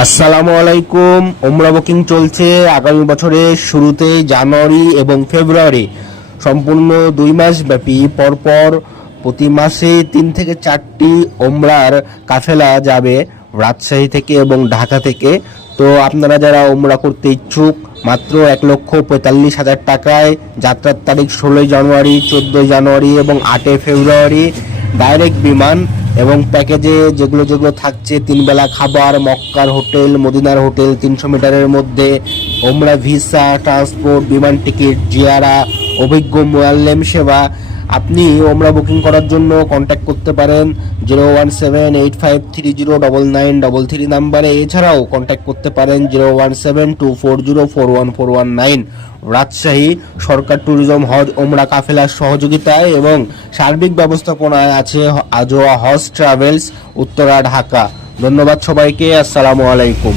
আসসালামু আলাইকুম। ওমরা বুকিং চলছে আগামী বছরের শুরুতে জানুয়ারি এবং ফেব্রুয়ারি, সম্পূর্ণ 2 মাস ব্যাপী। পরপর প্রতি মাসে 3 থেকে 4টি ওমরার কাফেলা যাবে রাজশাহী থেকে এবং ঢাকা থেকে। তো আপনারা যারা ওমরা করতে ইচ্ছুক, মাত্র 1,45,000 টাকায় যাত্রার তারিখ 16 জানুয়ারি, 14 জানুয়ারি এবং 8 ফেব্রুয়ারি, ডাইরেক্ট বিমান এবং প্যাকেজে যেগুলো থাকছে 3 বেলা খাবার, মক্কার হোটেল, মদিনার হোটেল, 300 মিটারের মধ্যে, ওমরা ভিসা, ট্রান্সপোর্ট, বিমান টিকিট, জিয়ারা, অভিজ্ঞ মুয়াল্লেম সেবা। আপনি ওমরা বুকিং করার জন্য কন্ট্যাক্ট করতে পারেন 01785309933 নাম্বারে। এছাড়াও কন্ট্যাক্ট করতে পারেন 01724041419। রাজশাহী সরকার ট্যুরিজম হজ ওমরা কাফেলার সহযোগিতায় এবং সার্বিক ব্যবস্থাপনায় আছে আজোয়া হজ ট্রাভেলস, উত্তরা, ঢাকা। ধন্যবাদ সবাইকে। আসসালামু আলাইকুম।